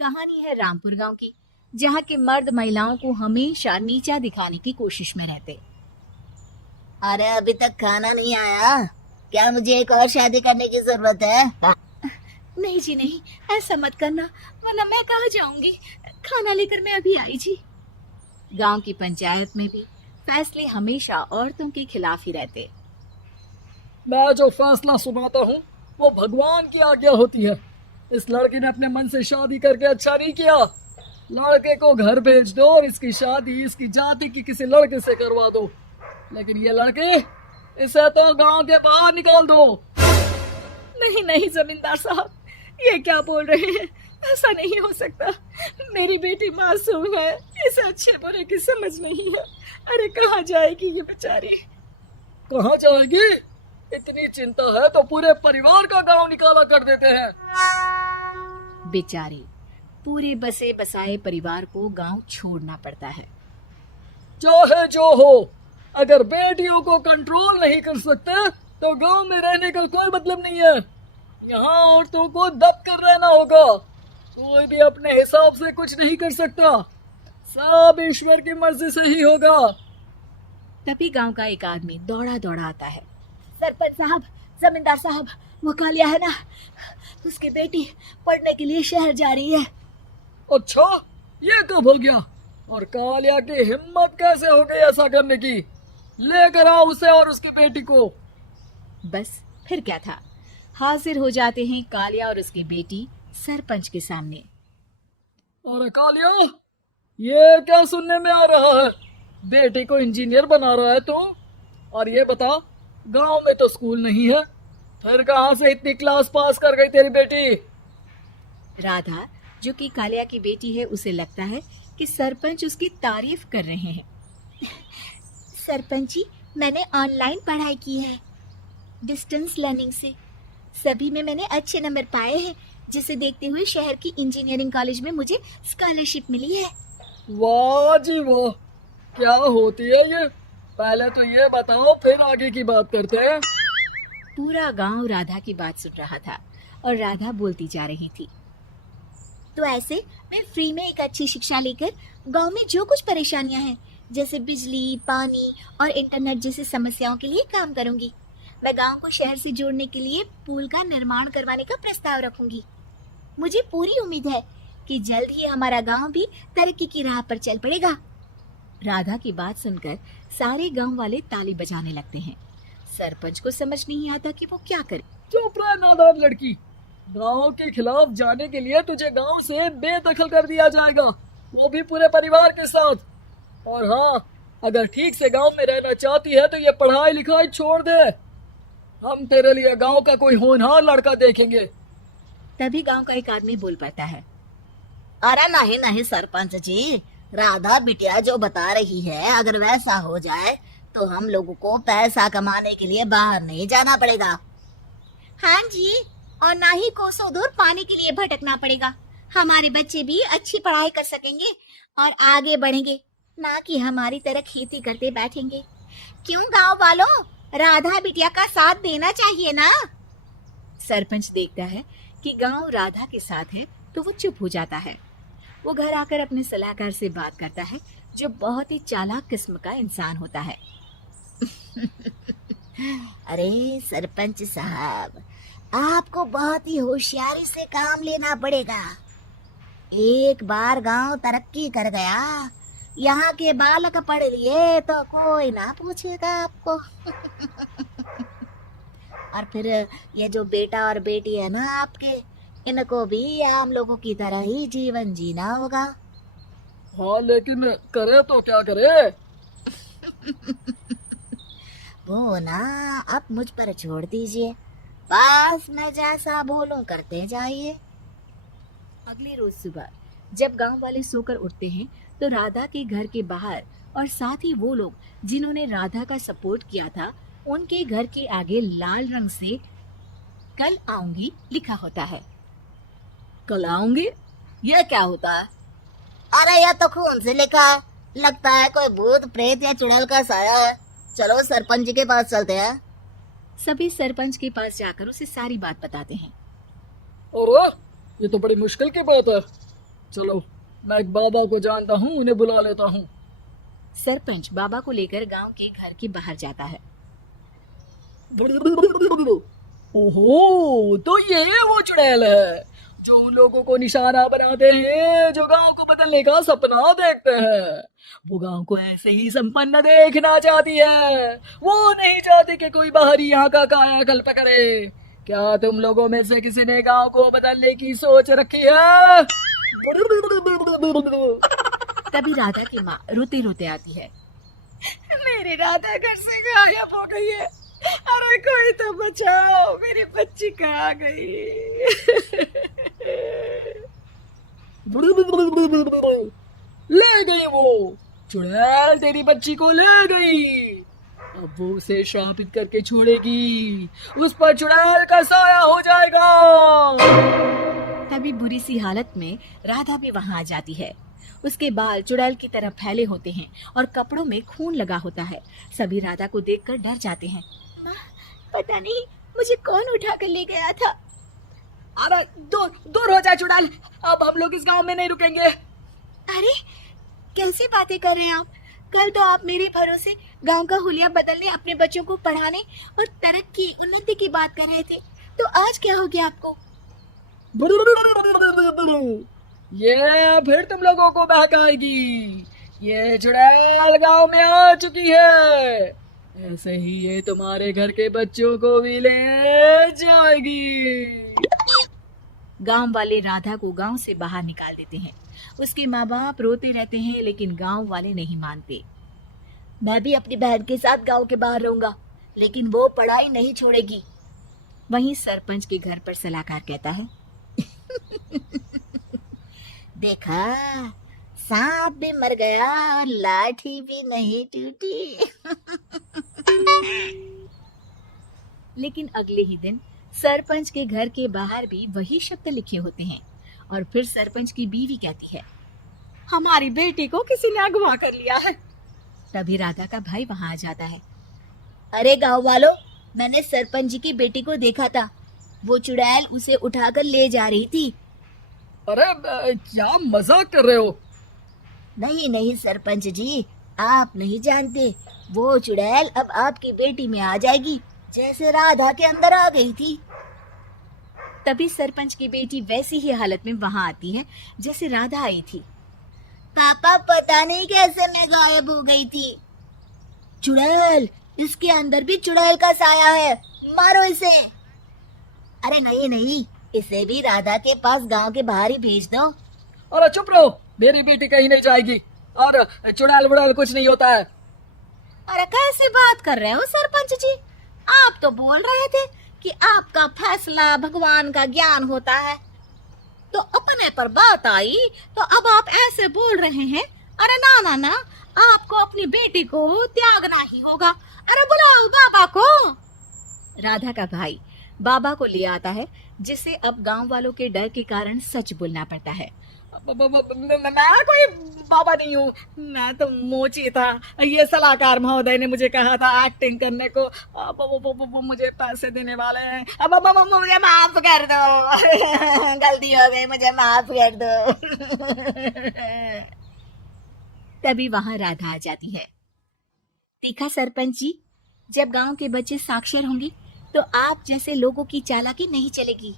कहानी है रामपुर गांव की, जहां के मर्द महिलाओं को हमेशा नीचा दिखाने की कोशिश में रहते। अरे अभी तक खाना नहीं आया क्या? मुझे एक और शादी करने की जरूरत है। नहीं जी नहीं, ऐसा मत करना, वरना मैं कहाँ जाऊंगी। खाना लेकर मैं अभी आई जी। गांव की पंचायत में भी फैसले हमेशा औरतों के खिलाफ ही रहते। मैं जो फैसला सुनाता हूँ वो भगवान की आज्ञा होती है। इस लड़की ने अपने मन से शादी करके अच्छा नहीं किया। लड़के को घर भेज दो और इसकी शादी इसकी जाति की किसी लड़के से करवा दो, लेकिन ये लड़के, इसे तो गांव के बाहर निकाल दो। नहीं नहीं जमींदार साहब, ये क्या बोल रहे हैं? ऐसा नहीं हो सकता। मेरी बेटी मासूम है, इसे अच्छे बुरे की समझ नहीं है। अरे कहाँ जाएगी ये बेचारी? कहाँ जाएगी? इतनी चिंता है तो पूरे परिवार का गांव निकाला कर देते हैं। बेचारी पूरे बसे बसाए परिवार को गांव छोड़ना पड़ता है। चाहे जो हो, अगर बेटियों को कंट्रोल नहीं कर सकते तो गांव में रहने का कोई मतलब नहीं है। यहाँ औरतों को दब कर रहना होगा। कोई भी अपने हिसाब से कुछ नहीं कर सकता, सब ईश्वर की मर्जी से ही होगा। तभी गांव का एक आदमी दौड़ा दौड़ा आता है। सरपंच साहब, जमींदार साहब, वो कालिया है ना, उसकी बेटी पढ़ने के लिए शहर जा रही है। अच्छा, ये कब हो गया? और कालिया की हिम्मत कैसे हो गई ऐसा करने की? लेकर आओ उसे और उसकी बेटी को। बस फिर क्या था, हाजिर हो जाते हैं कालिया और उसकी बेटी सरपंच के सामने। अरे कालिया, ये क्या सुनने में आ रहा है? बेटी को इंजीनियर बना रहा है तू? और ये बता, गांव में तो स्कूल नहीं है, फिर कहां से इतनी क्लास पास कर गई तेरी बेटी? राधा, जो कि कालिया की बेटी है, उसे लगता है कि सरपंच उसकी तारीफ कर रहे हैं। सरपंच जी, मैंने ऑनलाइन पढ़ाई की है, डिस्टेंस लर्निंग से। सभी में मैंने अच्छे नंबर पाए हैं, जिसे देखते हुए शहर की इंजीनियरिंग कॉलेज में मुझे स्कॉलरशिप मिली है। वाह जी वाह, क्या होती है ये? पहले तो ये बताओ, फिर आगे की बात करते हैं। पूरा गांव राधा की बात सुन रहा था और राधा बोलती जा रही थी। तो ऐसे मैं फ्री में एक अच्छी शिक्षा लेकर गांव में जो कुछ परेशानियां हैं, जैसे बिजली, पानी और इंटरनेट जैसी समस्याओं के लिए काम करूंगी। मैं गांव को शहर से जोड़ने के लिए पुल का निर्माण करवाने का प्रस्ताव रखूंगी। मुझे पूरी उम्मीद है कि जल्द ही हमारा गांव भी तरक्की की राह पर चल पड़ेगा। राधा की बात सुनकर सारे गांव वाले ताली बजाने लगते हैं। सरपंच को समझ नहीं आता कि वो क्या करे। चुप रह नादान लड़की, गांव के खिलाफ जाने के लिए तुझे गांव से बेदखल कर दिया जाएगा, वो भी पूरे परिवार के साथ। और हाँ, अगर ठीक से गांव में रहना चाहती है तो ये पढ़ाई लिखाई छोड़ दे। हम तेरे लिए गांव का कोई होनहार लड़का देखेंगे। तभी गांव का एक आदमी बोल पड़ता है। अरे नहीं नहीं सरपंच जी, राधा बिटिया जो बता रही है, अगर वैसा हो जाए तो हम लोगों को पैसा कमाने के लिए बाहर नहीं जाना पड़ेगा। हाँ जी, और ना ही कोसों दूर पानी के लिए भटकना पड़ेगा। हमारे बच्चे भी अच्छी पढ़ाई कर सकेंगे और आगे बढ़ेंगे, ना कि हमारी तरह खेती करते बैठेंगे। क्यों गांव वालों, राधा बिटिया का साथ देना चाहिए ना। सरपंच देखता है कि गांव राधा के साथ है तो वो चुप हो जाता है। वो घर आकर अपने सलाहकार से बात करता है, जो बहुत ही चालाक किस्म का इंसान होता है। अरे सरपंच साहब, आपको बहुत ही होशियारी से काम लेना पड़ेगा। एक बार गांव तरक्की कर गया, यहाँ के बालक पढ़ लिए तो कोई ना पूछेगा आपको। और फिर ये जो बेटा और बेटी है ना आपके, इनको भी आम लोगों की तरह ही जीवन जीना होगा। हाँ, लेकिन करे तो क्या करे? वो ना आप मुझ पर छोड़ दीजिए, बस मैं जैसा बोलूं करते जाइए। अगली रोज सुबह जब गांव वाले सोकर उठते हैं तो राधा के घर के बाहर और साथ ही वो लोग जिन्होंने राधा का सपोर्ट किया था, उनके घर के आगे लाल रंग से कल आऊंगी लिखा होता है। कल आऊंगी, ये क्या होता है? अरे यह तो खून से लिखा है, लगता है कोई भूत प्रेत या चुड़ैल का साया है। चलो सरपंच जी के पास चलते हैं। सभी सरपंच के पास जाकर उसे सारी बात बताते हैं। और ये तो बड़ी मुश्किल की बात है। चलो, मैं एक बाबा को जानता हूँ, उन्हें बुला लेता हूँ। सरपंच बाबा को लेकर गांव के घर के बाहर जाता है। ओहो, तो ये वो चुड़ैल है जो उन लोगों को निशाना बनाते हैं जो गांव को बदलने का सपना देखते हैं। वो गांव को ऐसे ही संपन्न देखना चाहती है। वो नहीं चाहती कि कोई बाहरी यहाँ का कायाकल्प करे। क्या तुम लोगों में से किसी ने गांव को बदलने की सोच रखी है? तभी राधा की माँ रोते रोते आती है। मेरी राधा घर से गायब हो गई है। अरे कोई तो बचाओ, मेरी बच्ची कहाँ गई? ले गई वो चुड़ैल, तेरी बच्ची को ले गई। अब वो उसे श्रापित करके छोड़ेगी। उस पर चुड़ैल का साया हो जाएगा। तभी बुरी सी हालत में राधा भी वहां आ जाती है। उसके बाल चुड़ैल की तरह फैले होते हैं और कपड़ों में खून लगा होता है। सभी राधा को देखकर डर जाते हैं। माँ, पता नहीं मुझे कौन उठा कर ले गया था। अरे दूर दूर हो जा चुड़ैल, अब हम लोग इस गांव में नहीं रुकेंगे। अरे कैसी बातें कर रहे हैं आप? कल तो आप मेरे भरोसे गांव का हुलिया बदलने, अपने बच्चों को पढ़ाने और तरक्की उन्नति की बात कर रहे थे, तो आज क्या हो गया आपको? ये फिर तुम लोगों को बहकाएगी। ये चुड़ैल गांव में आ चुकी है। ऐसे ही ये तुम्हारे घर के बच्चों को भी ले जाएगी। गांव वाले राधा को गांव से बाहर निकाल देते हैं। उसके माँ बाप रोते रहते हैं, लेकिन गांव वाले नहीं मानते। मैं भी अपनी बहन के साथ गांव के बाहर रहूंगा, लेकिन वो पढ़ाई नहीं छोड़ेगी। वहीं सरपंच के घर पर सलाहकार कहता है, देखा, सांप भी मर गया और लाठी भी नहीं टूटी। लेकिन अगले ही दिन सरपंच के घर के बाहर भी वही शब्द लिखे होते हैं। और फिर सरपंच की बीवी कहती है, हमारी बेटी को किसी ने अगवा कर लिया है। तभी राधा का भाई वहां आ जाता है। अरे गांव वालों, मैंने सरपंच जी की बेटी को देखा था। वो चुड़ैल उसे उठाकर ले जा रही थी। अरे क्या मजाक कर रहे हो? नहीं नहीं सरपंच जी, आप नहीं जानते। वो चुड़ैल अब आपकी बेटी में आ जाएगी, जैसे राधा के अंदर आ गई थी। तभी सरपंच की बेटी वैसी ही हालत में वहां आती है जैसे राधा आई थी। पापा, पता नहीं कैसे मैं गायब हो गई थी। चुड़ैल, इसके अंदर भी चुड़ैल का साया है, मारो इसे। अरे नहीं नहीं, इसे भी राधा के पास गांव के बाहर ही भेज दो। अरे चुप रहो, मेरी बेटी कहीं नहीं जाएगी और चुड़ैल बुड़ैल कुछ नहीं होता है। अरे कैसे बात कर रहे हो सरपंच जी? आप तो बोल रहे थे कि आपका फैसला भगवान का ज्ञान होता है, तो अपने पर बात आई तो अब आप ऐसे बोल रहे हैं। अरे ना ना ना, आपको अपनी बेटी को त्यागना ही होगा। अरे बुलाओ बाबा को। राधा का भाई बाबा को ले आता है, जिसे अब गांव वालों के डर के कारण सच बोलना पड़ता है। मैं कोई बाबा नहीं हूँ, मैं तो मोची था। ये सलाहकार महोदय ने मुझे कहा था एक्टिंग करने को। वो मुझे पैसे देने वाले हैं। अब मुझे माफ कर दो। गलती हो गई, मुझे माफ कर दो। तभी वहां राधा आ जाती है। देखा सरपंच जी, जब गांव के बच्चे साक्षर होंगे तो आप जैसे लोगों की चालाकी नहीं चलेगी।